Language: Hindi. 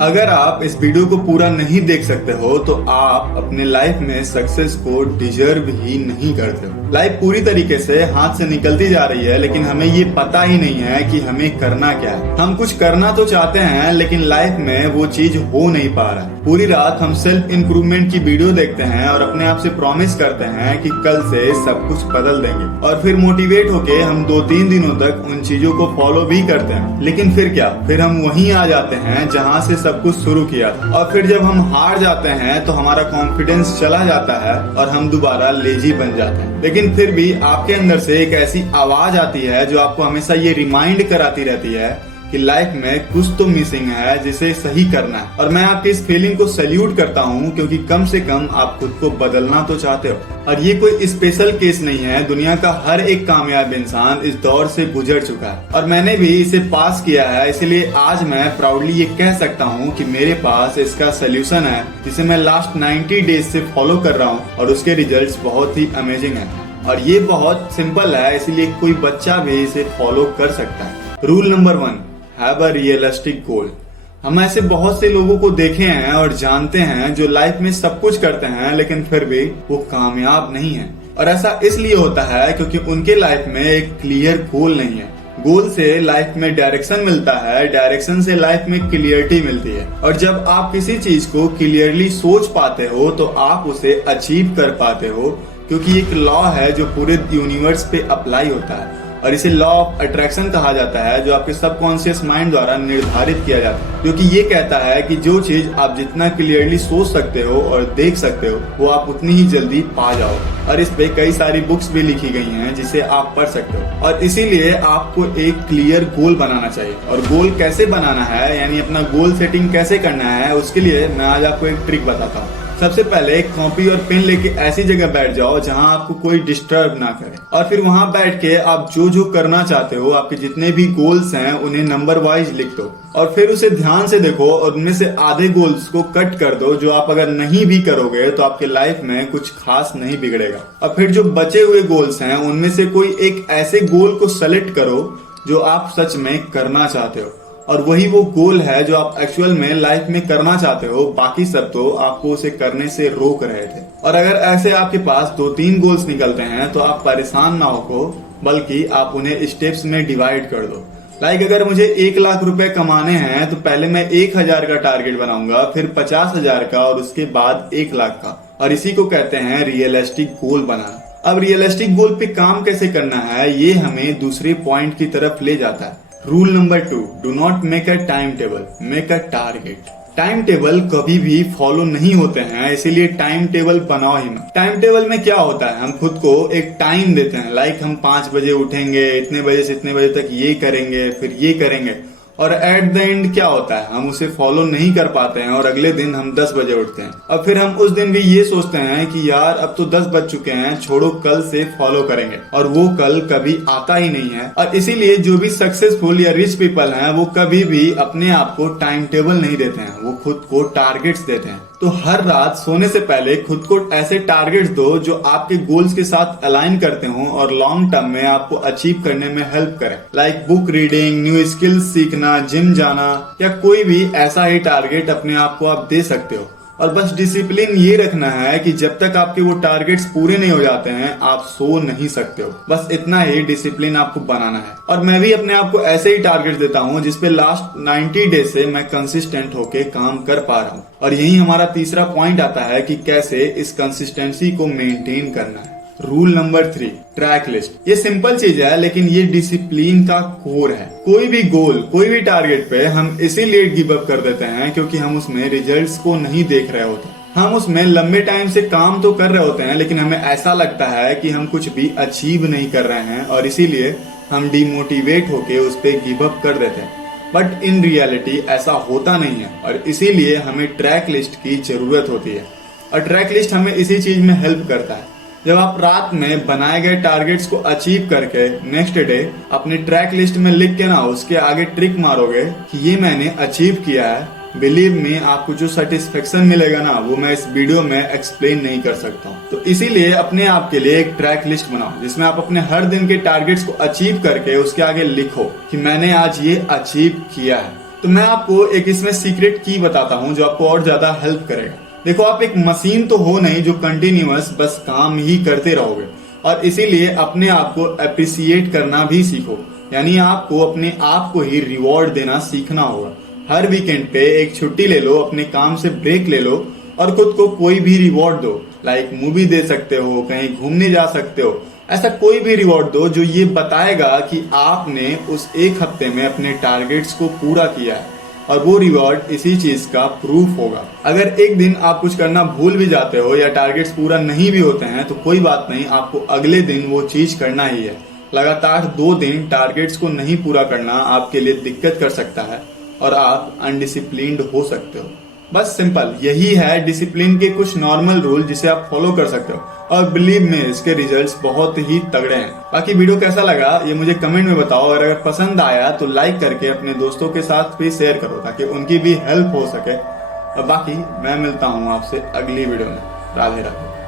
अगर आप इस वीडियो को पूरा नहीं देख सकते हो तो आप अपने लाइफ में सक्सेस को डिजर्व ही नहीं करते हो। लाइफ पूरी तरीके से हाथ से निकलती जा रही है, लेकिन हमें ये पता ही नहीं है कि हमें करना क्या है। हम कुछ करना तो चाहते हैं, लेकिन लाइफ में वो चीज हो नहीं पा रहा। पूरी रात हम सेल्फ इंप्रूवमेंट की वीडियो देखते हैं और अपने आप से प्रॉमिस करते हैं कि कल से सब कुछ बदल देंगे, और फिर मोटिवेट होके हम 2-3 दिनों तक उन चीजों को फॉलो भी करते हैं। लेकिन फिर क्या, फिर हम वहीं आ जाते हैं जहाँ से सब कुछ शुरू किया था। और फिर जब हम हार जाते हैं तो हमारा कॉन्फिडेंस चला जाता है और हम दोबारा लेजी बन जाते हैं। लेकिन फिर भी आपके अंदर से एक ऐसी आवाज आती है जो आपको हमेशा ये रिमाइंड कराती रहती है कि लाइफ में कुछ तो मिसिंग है जिसे सही करना है। और मैं आपकी इस फीलिंग को सैल्यूट करता हूँ, क्योंकि कम से कम आप खुद को बदलना तो चाहते हो। और ये कोई स्पेशल केस नहीं है, दुनिया का हर एक कामयाब इंसान इस दौर से गुजर चुका है और मैंने भी इसे पास किया है। इसलिए आज मैं प्राउडली ये कह सकता हूँ कि मेरे पास इसका सोल्यूशन है, जिसे मैं लास्ट 90 डेज से फॉलो कर रहा हूँ और उसके रिजल्ट्स बहुत ही अमेजिंग है। और ये बहुत सिंपल है, इसलिए कोई बच्चा भी इसे फॉलो कर सकता है। Rule number 1, have a realistic गोल। हम ऐसे बहुत से लोगों को देखे हैं और जानते हैं जो लाइफ में सब कुछ करते हैं, लेकिन फिर भी वो कामयाब नहीं है। और ऐसा इसलिए होता है क्योंकि उनके लाइफ में एक क्लियर गोल नहीं है। गोल से लाइफ में डायरेक्शन मिलता है, डायरेक्शन से लाइफ में क्लियरिटी मिलती है। और जब आप किसी चीज को क्लियरली सोच पाते हो तो आप उसे अचीव कर पाते हो, क्योंकि एक लॉ है जो पूरे यूनिवर्स पे अप्लाई होता है और इसे लॉ ऑफ अट्रैक्शन कहा जाता है, जो आपके सबकॉन्शियस माइंड द्वारा निर्धारित किया जाता है, जो कि ये कहता है कि जो चीज आप जितना क्लियरली सोच सकते हो और देख सकते हो वो आप उतनी ही जल्दी पा जाओ। और इस पे कई सारी बुक्स भी लिखी गई हैं जिसे आप पढ़ सकते हो। और इसीलिए आपको एक क्लियर गोल बनाना चाहिए। और गोल कैसे बनाना है, यानी अपना गोल सेटिंग कैसे करना है, उसके लिए मैं आज आपको एक ट्रिक बताता हूँ। सबसे पहले एक कॉपी और पेन लेके ऐसी जगह बैठ जाओ जहां आपको कोई डिस्टर्ब ना करे, और फिर वहां बैठ के आप जो जो करना चाहते हो, आपके जितने भी गोल्स हैं उन्हें नंबर वाइज लिख दो। और फिर उसे ध्यान से देखो और उनमें से आधे गोल्स को कट कर दो, जो आप अगर नहीं भी करोगे तो आपके लाइफ में कुछ खास नहीं बिगड़ेगा। और फिर जो बचे हुए गोल्स हैं उनमें से कोई एक ऐसे गोल को सेलेक्ट करो जो आप सच में करना चाहते हो, और वही वो गोल है जो आप एक्चुअल में लाइफ में करना चाहते हो। बाकी सब तो आपको उसे करने से रोक रहे थे। और अगर ऐसे आपके पास 2-3 गोल्स निकलते हैं तो आप परेशान ना हो, बल्कि आप उन्हें स्टेप्स में डिवाइड कर दो। लाइक अगर मुझे 1 लाख रुपए कमाने हैं तो पहले मैं 1,000 का टारगेट बनाऊंगा, फिर 50,000 का और उसके बाद 1 लाख का। और इसी को कहते हैं रियलिस्टिक गोल बनाना। अब रियलिस्टिक गोल पे काम कैसे करना है, ये हमें दूसरे पॉइंट की तरफ ले जाता है। Rule number 2, do not make a time table, make a target. Time table कभी भी फॉलो नहीं होते हैं, इसीलिए टाइम टेबल बनाओ ही मत। टाइम टेबल में क्या होता है, हम खुद को एक टाइम देते हैं, लाइक हम 5 बजे उठेंगे, इतने बजे से इतने बजे तक ये करेंगे, फिर ये करेंगे, और एट द एंड क्या होता है, हम उसे फॉलो नहीं कर पाते हैं और अगले दिन हम 10 बजे उठते हैं। और फिर हम उस दिन भी ये सोचते हैं कि यार अब तो 10 बज चुके हैं, छोड़ो कल से फॉलो करेंगे, और वो कल कभी आता ही नहीं है। और इसीलिए जो भी सक्सेसफुल या रिच पीपल हैं वो कभी भी अपने आप को टाइम टेबल नहीं देते हैं, वो खुद को टारगेट्स देते हैं। तो हर रात सोने से पहले खुद को ऐसे टारगेट्स दो जो आपके गोल्स के साथ अलाइन करते हो और लॉन्ग टर्म में आपको अचीव करने में हेल्प करें। Like book reading, new skills सीखना, जिम जाना, या कोई भी ऐसा ही टारगेट अपने आप को आप दे सकते हो। और बस डिसिप्लिन ये रखना है कि जब तक आपके वो टारगेट्स पूरे नहीं हो जाते हैं आप सो नहीं सकते हो। बस इतना ही डिसिप्लिन आपको बनाना है। और मैं भी अपने आप को ऐसे ही टारगेट देता हूँ जिसपे लास्ट 90 डेज से मैं कंसिस्टेंट होके काम कर पा रहा हूँ। और यही हमारा तीसरा पॉइंट आता है कि कैसे इस कंसिस्टेंसी को मेंटेन करना है। Rule number 3, track list. ये सिंपल चीज है, लेकिन ये डिसिप्लिन का कोर है। कोई भी गोल, कोई भी टारगेट पे हम इसीलिए गिव अप कर देते हैं क्योंकि हम उसमें रिजल्ट्स को नहीं देख रहे होते। हम उसमें लंबे टाइम से काम तो कर रहे होते हैं, लेकिन हमें ऐसा लगता है कि हम कुछ भी अचीव नहीं कर रहे हैं, और इसीलिए हम डिमोटिवेट होके उस पे गिव अप कर देते हैं। बट इन रियलिटी ऐसा होता नहीं है, और इसीलिए हमें ट्रैक लिस्ट की जरूरत होती है। और ट्रैक लिस्ट हमें इसी चीज में हेल्प करता है। जब आप रात में बनाए गए टारगेट्स को अचीव करके नेक्स्ट डे अपनी ट्रैक लिस्ट में लिख के ना उसके आगे ट्रिक मारोगे कि ये मैंने अचीव किया है, बिलीव मी आपको जो सेटिस्फेक्शन मिलेगा ना वो मैं इस वीडियो में एक्सप्लेन नहीं कर सकता हूँ। तो इसीलिए अपने आप के लिए एक ट्रैक लिस्ट बनाओ जिसमें आप अपने हर दिन के टारगेट्स को अचीव करके उसके आगे लिखो कि मैंने आज ये अचीव किया है। तो मैं आपको एक इसमें सीक्रेट की बताता हूँ जो आपको और ज्यादा हेल्प करेगा। देखो, आप एक मशीन तो हो नहीं जो कंटिन्यूअस बस काम ही करते रहोगे, और इसीलिए अपने आप को अप्रिसिएट करना भी सीखो। यानी आपको अपने आप को ही रिवॉर्ड देना सीखना होगा। हर वीकेंड पे एक छुट्टी ले लो, अपने काम से ब्रेक ले लो और खुद को कोई भी रिवॉर्ड दो। लाइक मूवी दे सकते हो, कहीं घूमने जा सकते हो, ऐसा कोई भी रिवॉर्ड दो जो ये बताएगा कि आपने उस एक हफ्ते में अपने टारगेट्स को पूरा किया है, और वो रिवॉर्ड इसी चीज का प्रूफ होगा। अगर एक दिन आप कुछ करना भूल भी जाते हो या टारगेट्स पूरा नहीं भी होते हैं तो कोई बात नहीं, आपको अगले दिन वो चीज करना ही है। लगातार 2 दिन टारगेट्स को नहीं पूरा करना आपके लिए दिक्कत कर सकता है और आप अनडिसिप्लिन्ड हो सकते हो। बस सिंपल यही है डिसिप्लिन के कुछ नॉर्मल रूल जिसे आप फॉलो कर सकते हो, और बिलीव में इसके रिजल्ट्स बहुत ही तगड़े हैं। बाकी वीडियो कैसा लगा ये मुझे कमेंट में बताओ, और अगर पसंद आया तो लाइक करके अपने दोस्तों के साथ भी शेयर करो ताकि उनकी भी हेल्प हो सके। और बाकी मैं मिलता हूँ आपसे अगली वीडियो में। राधे राधे।